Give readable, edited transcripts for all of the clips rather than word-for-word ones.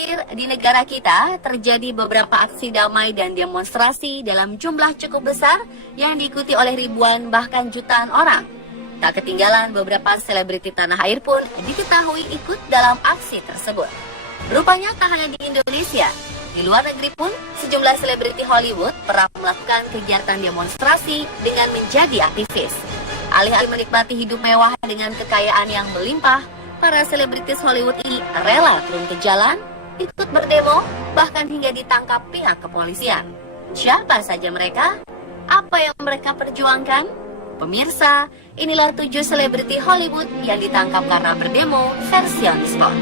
terakhir, di negara kita terjadi beberapa aksi damai dan demonstrasi dalam jumlah cukup besar yang diikuti oleh ribuan bahkan jutaan orang. Tak ketinggalan, beberapa selebriti tanah air pun diketahui ikut dalam aksi tersebut. Rupanya tak hanya di Indonesia, di luar negeri pun sejumlah selebriti Hollywood pernah melakukan kegiatan demonstrasi dengan menjadi aktivis. Alih-alih menikmati hidup mewah dengan kekayaan yang melimpah, para selebritis Hollywood ini rela turun ke jalan, ikut berdemo, bahkan hingga ditangkap pihak kepolisian. Siapa saja mereka? Apa yang mereka perjuangkan? Pemirsa, inilah 7 selebriti Hollywood yang ditangkap karena berdemo versi on the spot.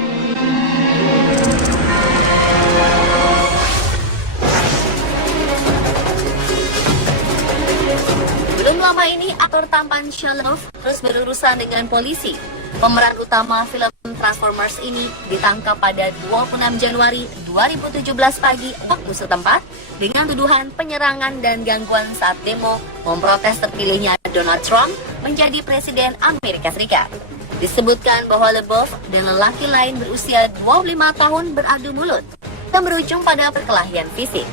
Belum lama ini, aktor tampan Shia LaBeouf terus berurusan dengan polisi. Pemeran utama film Transformers ini ditangkap pada 26 Januari 2017 pagi waktu setempat dengan tuduhan penyerangan dan gangguan saat demo memprotes terpilihnya Donald Trump menjadi Presiden Amerika Serikat. Disebutkan bahwa LaBeouf dan lelaki lain berusia 25 tahun beradu mulut dan berujung pada perkelahian fisik.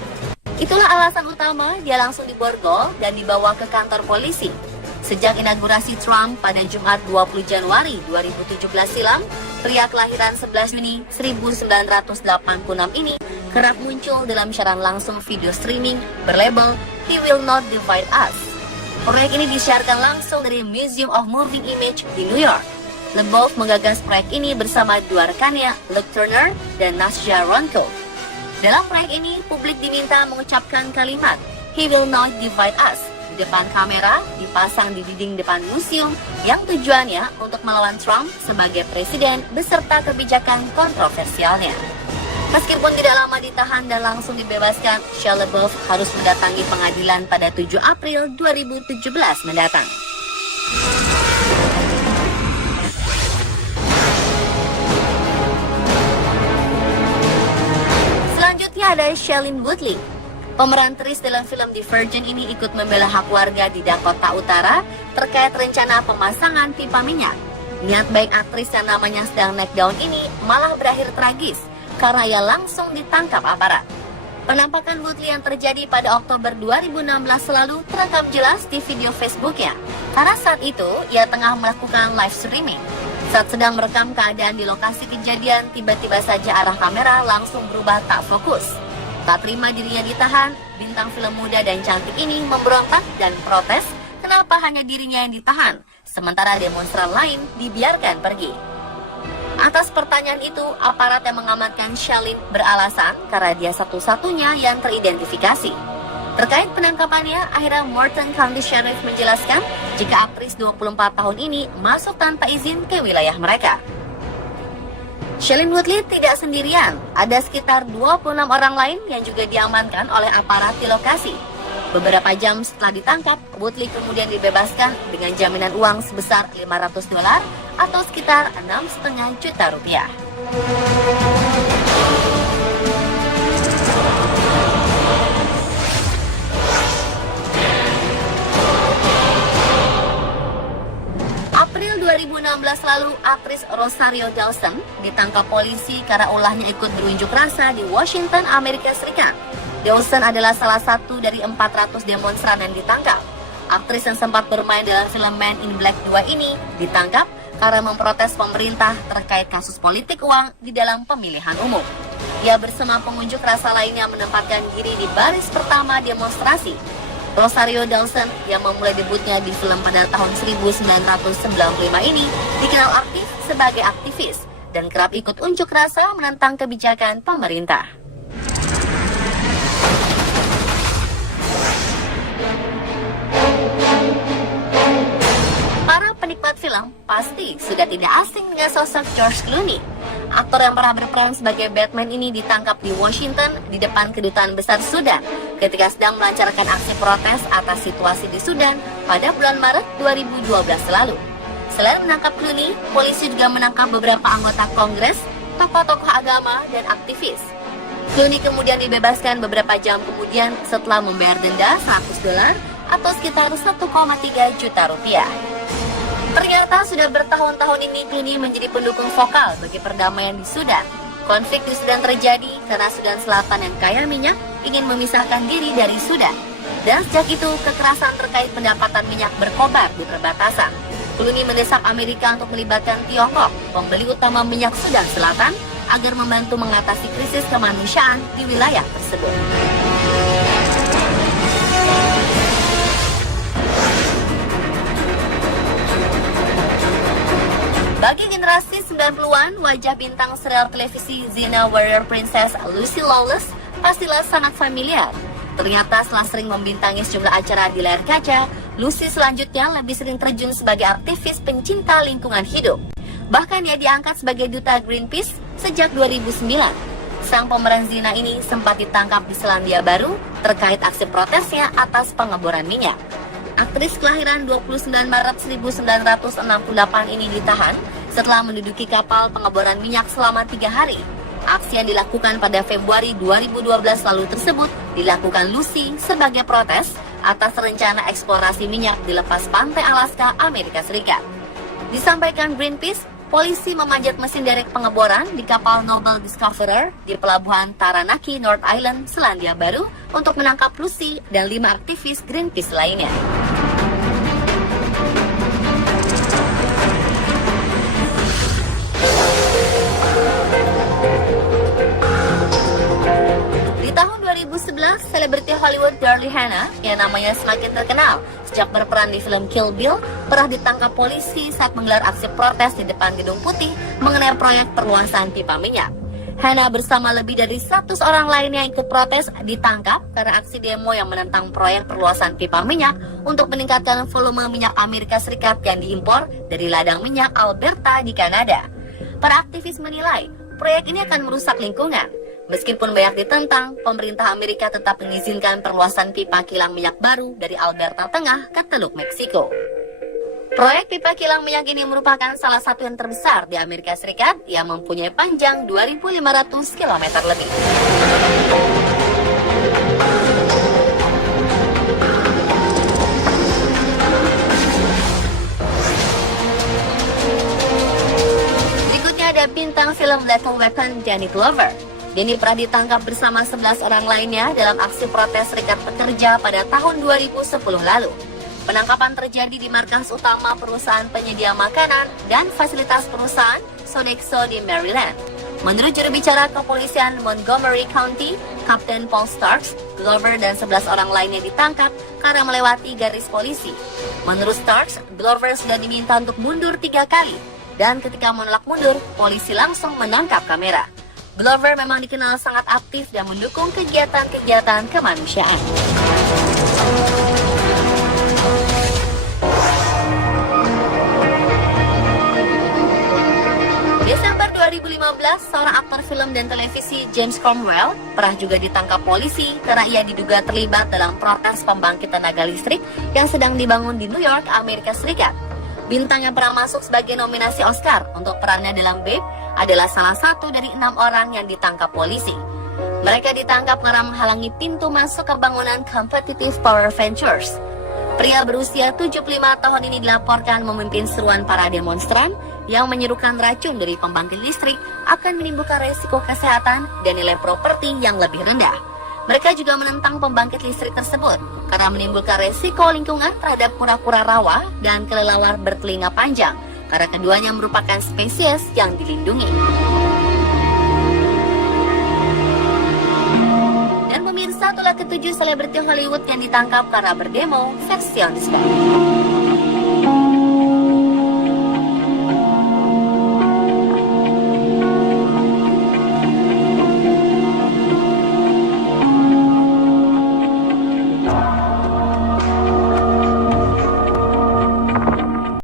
Itulah alasan utama dia langsung diborgol dan dibawa ke kantor polisi. Sejak inaugurasi Trump pada Jumat 20 Januari 2017 silam, pria kelahiran 11 Juni 1986 ini kerap muncul dalam siaran langsung video streaming berlabel He Will Not Divide Us. Proyek ini disiarkan langsung dari Museum of Moving Image di New York. LaBeouf menggagas proyek ini bersama dua rekannya, Luke Turner dan Nasja Ronco. Dalam proyek ini, publik diminta mengucapkan kalimat He Will Not Divide Us di depan kamera, dipasang di dinding depan museum yang tujuannya untuk melawan Trump sebagai presiden beserta kebijakan kontroversialnya. Meskipun tidak lama ditahan dan langsung dibebaskan, Shia LaBeouf harus mendatangi pengadilan pada 7 April 2017 mendatang. Selanjutnya ada Shailene Woodley. Pemeran Tris dalam film The Virgin ini ikut membela hak warga di Dakota Utara terkait rencana pemasangan pipa minyak. Niat baik aktris yang namanya sedang naik daun ini malah berakhir tragis karena ia langsung ditangkap aparat. Penampakan Woodley yang terjadi pada Oktober 2016 lalu terekam jelas di video Facebooknya, karena saat itu ia tengah melakukan live streaming. Saat sedang merekam keadaan di lokasi kejadian, tiba-tiba saja arah kamera langsung berubah tak fokus. Tak terima dirinya ditahan, bintang film muda dan cantik ini memberontak dan protes kenapa hanya dirinya yang ditahan, sementara demonstran lain dibiarkan pergi. Atas pertanyaan itu, aparat yang mengamankan Shailene beralasan karena dia satu-satunya yang teridentifikasi. Terkait penangkapannya, akhirnya Morton County Sheriff menjelaskan jika aktris 24 tahun ini masuk tanpa izin ke wilayah mereka. Shailene Woodley tidak sendirian, ada sekitar 26 orang lain yang juga diamankan oleh aparat di lokasi. Beberapa jam setelah ditangkap, Woodley kemudian dibebaskan dengan jaminan uang sebesar $500 atau sekitar 6,5 juta rupiah. April 2016 lalu, aktris Rosario Dawson ditangkap polisi karena ulahnya ikut berunjuk rasa di Washington, Amerika Serikat. Dawson adalah salah satu dari 400 demonstran yang ditangkap. Aktris yang sempat bermain dalam film Man in Black 2 ini ditangkap karena memprotes pemerintah terkait kasus politik uang di dalam pemilihan umum. Ia bersama pengunjuk rasa lainnya menempatkan diri di baris pertama demonstrasi. Rosario Dawson yang memulai debutnya di film pada tahun 1995 ini dikenal aktif sebagai aktivis dan kerap ikut unjuk rasa menentang kebijakan pemerintah. Para penikmat film pasti sudah tidak asing dengan sosok George Clooney. Aktor yang pernah berperan sebagai Batman ini ditangkap di Washington di depan kedutaan besar Sudan ketika sedang melancarkan aksi protes atas situasi di Sudan pada bulan Maret 2012 lalu. Selain menangkap Clooney, polisi juga menangkap beberapa anggota Kongres, tokoh-tokoh agama, dan aktivis. Clooney kemudian dibebaskan beberapa jam kemudian setelah membayar denda $100 atau sekitar 1,3 juta rupiah. Ternyata sudah bertahun-tahun ini Clooney menjadi pendukung vokal bagi perdamaian di Sudan. Konflik di Sudan terjadi karena Sudan Selatan yang kaya minyak ingin memisahkan diri dari Sudan. Dan sejak itu, kekerasan terkait pendapatan minyak berkobar di perbatasan. Clooney mendesak Amerika untuk melibatkan Tiongkok, pembeli utama minyak Sudan Selatan, agar membantu mengatasi krisis kemanusiaan di wilayah tersebut. Bagi generasi 90-an, wajah bintang serial televisi Xena Warrior Princess Lucy Lawless pastilah sangat familiar. Ternyata setelah sering membintangi sejumlah acara di layar kaca, Lucy selanjutnya lebih sering terjun sebagai aktivis pencinta lingkungan hidup. Bahkan ia diangkat sebagai duta Greenpeace sejak 2009. Sang pemeran Xena ini sempat ditangkap di Selandia Baru terkait aksi protesnya atas pengeboran minyak. Aktris kelahiran 29 Maret 1968 ini ditahan setelah menduduki kapal pengeboran minyak selama 3 hari. Aksi yang dilakukan pada Februari 2012 lalu tersebut dilakukan Lucy sebagai protes atas rencana eksplorasi minyak di lepas pantai Alaska, Amerika Serikat. Disampaikan Greenpeace, polisi memanjat mesin derek pengeboran di kapal Noble Discoverer di pelabuhan Taranaki, North Island, Selandia Baru untuk menangkap Lucy dan 5 aktivis Greenpeace lainnya. Tahun 2011, selebriti Hollywood Daryl Hannah yang namanya semakin terkenal sejak berperan di film Kill Bill pernah ditangkap polisi saat menggelar aksi protes di depan Gedung Putih mengenai proyek perluasan pipa minyak. Hannah bersama lebih dari 100 orang lainnya yang ikut protes ditangkap karena aksi demo yang menentang proyek perluasan pipa minyak untuk meningkatkan volume minyak Amerika Serikat yang diimpor dari ladang minyak Alberta di Kanada. Para aktivis menilai proyek ini akan merusak lingkungan. Meskipun banyak ditentang, pemerintah Amerika tetap mengizinkan perluasan pipa kilang minyak baru dari Alberta Tengah ke Teluk Meksiko. Proyek pipa kilang minyak ini merupakan salah satu yang terbesar di Amerika Serikat yang mempunyai panjang 2.500 km lebih. Berikutnya ada bintang film Lethal Weapon Danny Glover. Danny pernah ditangkap bersama 11 orang lainnya dalam aksi protes serikat pekerja pada tahun 2010 lalu. Penangkapan terjadi di markas utama perusahaan penyedia makanan dan fasilitas perusahaan Sodexo di Maryland. Menurut juru bicara kepolisian Montgomery County, Kapten Paul Starks, Glover dan 11 orang lainnya ditangkap karena melewati garis polisi. Menurut Starks, Glover sudah diminta untuk mundur 3 kali, dan ketika menolak mundur, polisi langsung menangkap kamera. Glover memang dikenal sangat aktif dan mendukung kegiatan-kegiatan kemanusiaan. Desember 2015, seorang aktor film dan televisi James Cromwell pernah juga ditangkap polisi karena ia diduga terlibat dalam protes pembangkit tenaga listrik yang sedang dibangun di New York, Amerika Serikat. Bintang yang pernah masuk sebagai nominasi Oscar untuk perannya dalam Babe adalah salah satu dari 6 orang yang ditangkap polisi. Mereka ditangkap karena menghalangi pintu masuk ke bangunan Competitive Power Ventures. Pria berusia 75 tahun ini dilaporkan memimpin seruan para demonstran yang menyerukan racun dari pembangkit listrik akan menimbulkan resiko kesehatan dan nilai properti yang lebih rendah. Mereka juga menentang pembangkit listrik tersebut karena menimbulkan resiko lingkungan terhadap kura-kura rawa dan kelelawar bertelinga panjang, karena keduanya merupakan spesies yang dilindungi. Dan pemirsa, itulah ketujuh selebriti Hollywood yang ditangkap karena berdemo versi on the spot.